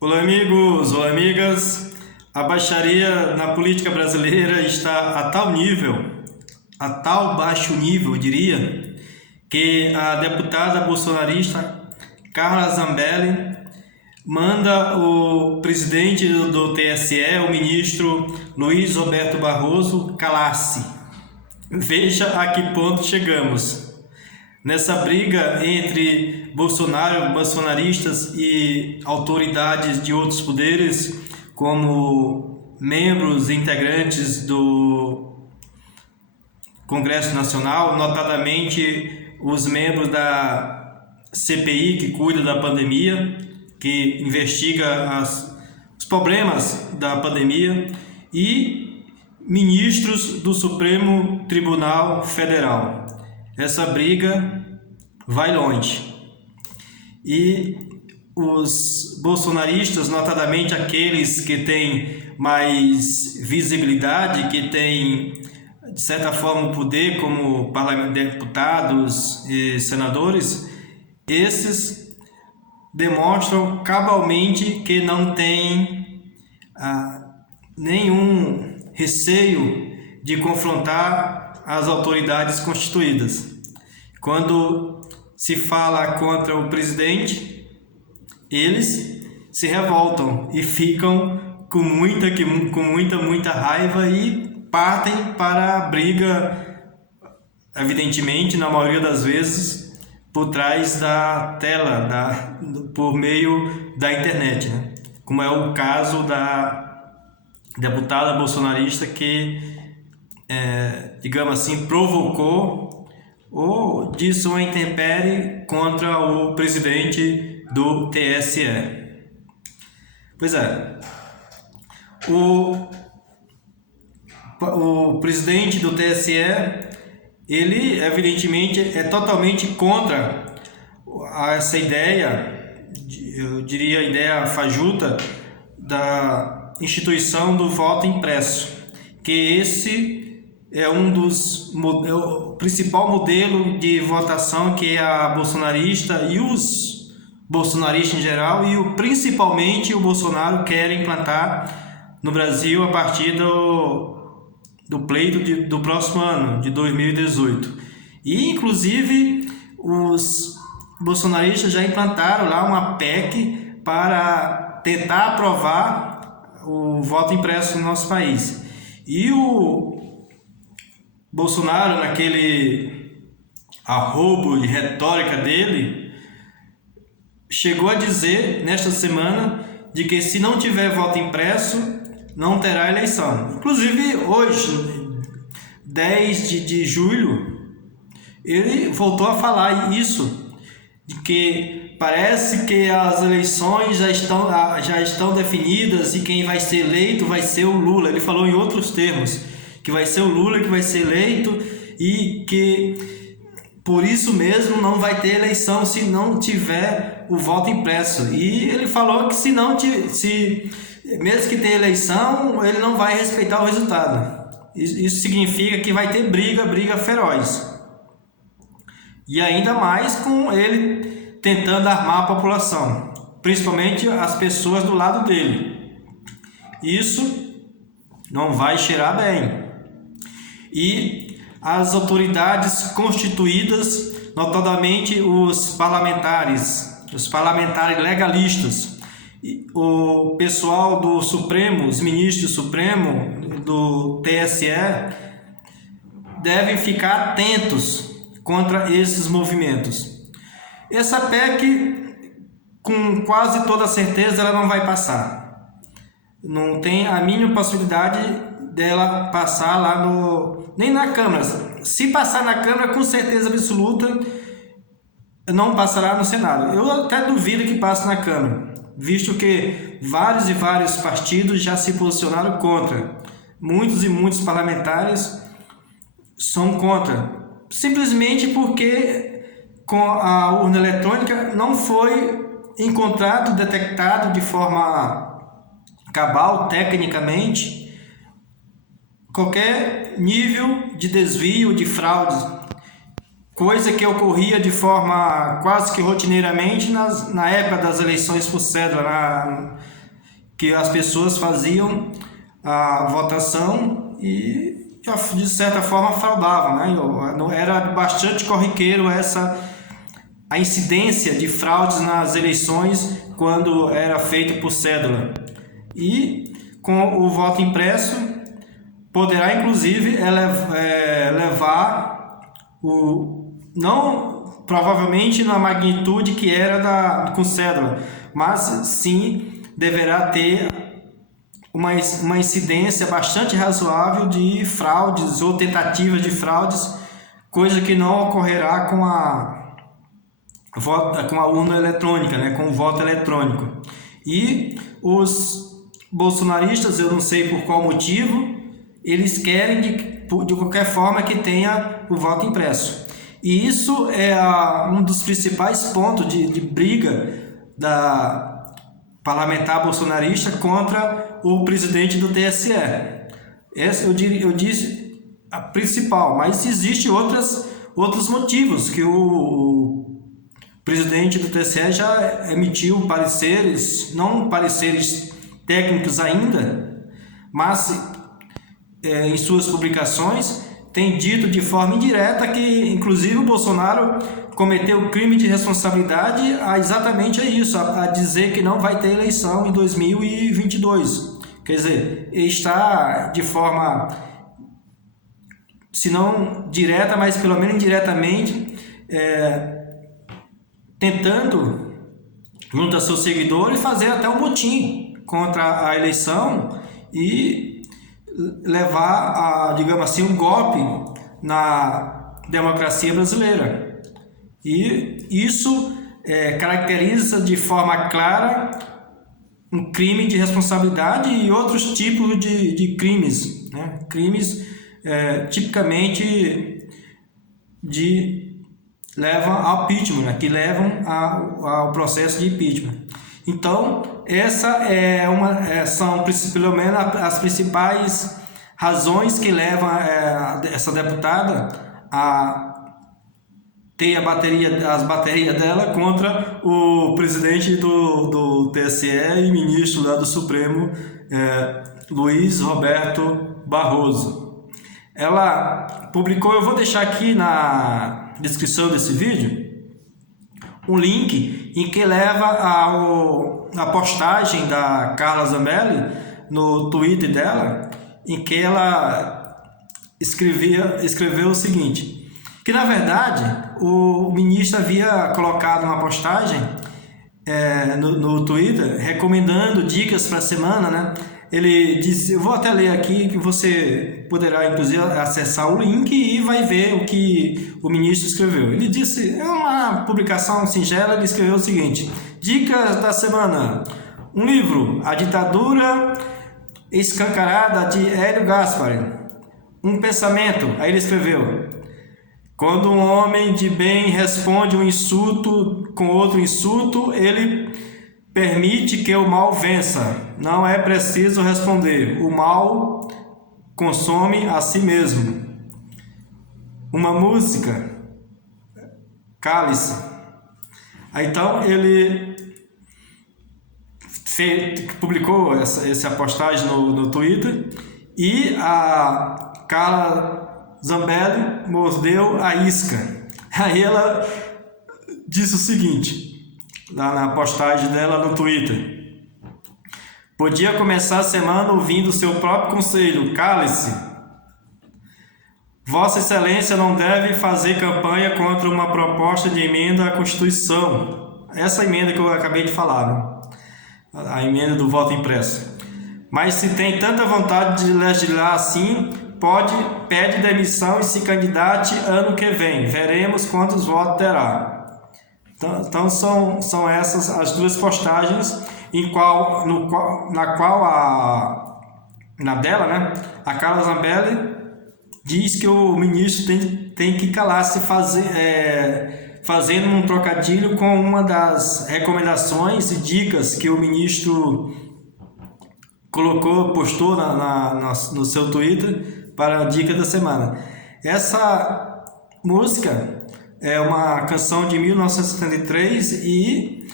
Olá, amigos, olá, amigas. A baixaria na política brasileira está a tal baixo nível, eu diria, que a deputada bolsonarista Carla Zambelli manda o presidente do TSE, o ministro Luiz Roberto Barroso, calar-se. Veja a que ponto chegamos. Nessa briga entre bolsonaristas e autoridades de outros poderes, como membros e integrantes do Congresso Nacional, notadamente os membros da CPI, que cuida da pandemia, que investiga os problemas da pandemia, e ministros do Supremo Tribunal Federal. Essa briga vai longe. E os bolsonaristas, notadamente aqueles que têm mais visibilidade, que têm, de certa forma, o poder como deputados e senadores, esses demonstram cabalmente que não têm nenhum receio de confrontar as autoridades constituídas. Quando se fala contra o presidente, eles se revoltam e ficam com muita raiva e partem para a briga, evidentemente, na maioria das vezes, por trás da tela, por meio da internet, né? Como é o caso da deputada bolsonarista que, digamos assim, provocou ou disse uma intempérie contra o presidente do TSE. Pois é, o presidente do TSE, ele evidentemente é totalmente contra essa ideia, eu diria a ideia fajuta, da instituição do voto impresso, que esse é o principal modelo de votação que a bolsonarista e os bolsonaristas em geral principalmente o Bolsonaro querem implantar no Brasil a partir do pleito do próximo ano, de 2018. E, inclusive, os bolsonaristas já implantaram lá uma PEC para tentar aprovar o voto impresso no nosso país. E o Bolsonaro, naquele arrobo de retórica dele, chegou a dizer nesta semana de que se não tiver voto impresso, não terá eleição. Inclusive hoje, 10 de julho, ele voltou a falar isso, de que parece que as eleições já estão definidas e quem vai ser eleito vai ser o Lula. Ele falou em outros termos, que vai ser o Lula que vai ser eleito e que por isso mesmo não vai ter eleição se não tiver o voto impresso. E ele falou que mesmo que tenha eleição, ele não vai respeitar o resultado. Isso significa que vai ter briga feroz. E ainda mais com ele tentando armar a população, principalmente as pessoas do lado dele. Isso não vai cheirar bem. E as autoridades constituídas, notadamente os parlamentares legalistas, o pessoal do Supremo, os ministros do Supremo, do TSE, devem ficar atentos contra esses movimentos. Essa PEC, com quase toda certeza, ela não vai passar. Não tem a mínima possibilidade dela passar lá nem na Câmara. Se passar na Câmara, com certeza absoluta, não passará no Senado. Eu até duvido que passe na Câmara, visto que vários e vários partidos já se posicionaram contra. Muitos e muitos parlamentares são contra, simplesmente porque com a urna eletrônica não foi encontrado, detectado de forma cabal, tecnicamente, qualquer nível de desvio, de fraude. coisa que ocorria de forma quase que rotineiramente na época das eleições por cédula, que as pessoas faziam a votação e de certa forma fraudavam, né? Era bastante corriqueiro a incidência de fraudes nas eleições quando era feito por cédula. E com o voto impresso poderá inclusive levar não provavelmente na magnitude que era com cédula, mas sim deverá ter uma incidência bastante razoável de fraudes ou tentativas de fraudes, coisa que não ocorrerá com a urna eletrônica, né, com o voto eletrônico. E os bolsonaristas, eu não sei por qual motivo, eles querem de qualquer forma que tenha o voto impresso. E isso é um dos principais pontos de briga da parlamentar bolsonarista contra o presidente do TSE. Essa eu disse a principal, mas existem outros motivos que o presidente do TSE já emitiu pareceres, não pareceres técnicos ainda, mas em suas publicações tem dito de forma indireta que inclusive o Bolsonaro cometeu crime de responsabilidade exatamente isso, a dizer que não vai ter eleição em 2022. Quer dizer, ele está de forma, se não direta, mas pelo menos indiretamente, tentando, junto a seus seguidores, fazer até um motim contra a eleição e levar, digamos assim, um golpe na democracia brasileira. E isso caracteriza de forma clara um crime de responsabilidade e outros tipos de crimes, né? Crimes tipicamente levam ao impeachment, né? Que levam ao processo de impeachment. Então, essa são pelo menos as principais razões que levam essa deputada a ter as baterias dela contra o presidente do TSE e ministro lá do Supremo, Luiz Roberto Barroso. Ela publicou, eu vou deixar aqui na descrição desse vídeo, um link em que leva a postagem da Carla Zambelli no Twitter dela, em que ela escreveu o seguinte, que na verdade o ministro havia colocado uma postagem no Twitter recomendando dicas para a semana, né? Ele disse, eu vou até ler aqui que você poderá inclusive acessar o link e vai ver o que o ministro escreveu. Ele disse, é uma publicação singela, ele escreveu o seguinte, dicas da semana, um livro, A Ditadura Escancarada de Hélio Gaspari, um pensamento, aí ele escreveu, quando um homem de bem responde um insulto com outro insulto, ele permite que o mal vença. Não é preciso responder. O mal consome a si mesmo. Uma música, Cálice. Então ele publicou essa postagem no Twitter e a Carla Zambelli mordeu a isca. Aí ela disse o seguinte, lá na postagem dela no Twitter, podia começar a semana ouvindo seu próprio conselho, cale-se. Vossa Excelência não deve fazer campanha contra uma proposta de emenda à Constituição. Essa emenda que eu acabei de falar, né? A emenda do voto impresso. Mas se tem tanta vontade de legislar assim, pede demissão e se candidate ano que vem. Veremos quantos votos terá. Então são essas as duas postagens na dela, né, a Carla Zambelli diz que o ministro tem que calar-se fazendo um trocadilho com uma das recomendações e dicas que o ministro postou no seu Twitter para a dica da semana. Essa música É uma canção de 1973 e,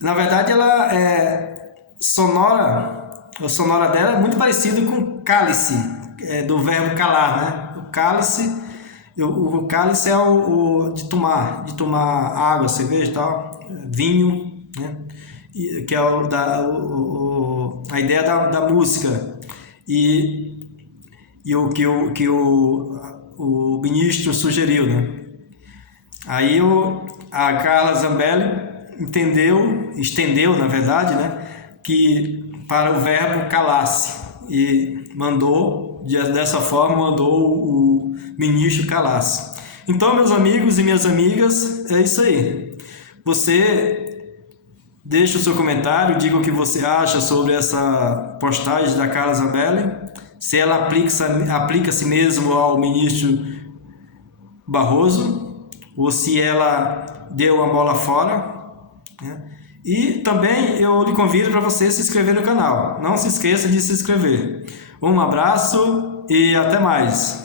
na verdade, ela é sonora. A sonora dela é muito parecida com cálice, do verbo calar, né? O cálice, o cálice é o de tomar água, cerveja e tal, vinho, né? Que é a ideia da música. E o que o ministro sugeriu, né? Aí a Carla Zambelli estendeu, na verdade, né, que para o verbo calar-se e dessa forma mandou o ministro calar-se. Então, meus amigos e minhas amigas, é isso aí. Você deixa o seu comentário, diga o que você acha sobre essa postagem da Carla Zambelli, se ela aplica-se mesmo ao ministro Barroso, ou se ela deu uma bola fora, né? E também eu lhe convido para você se inscrever no canal. Não se esqueça de se inscrever. Um abraço e até mais.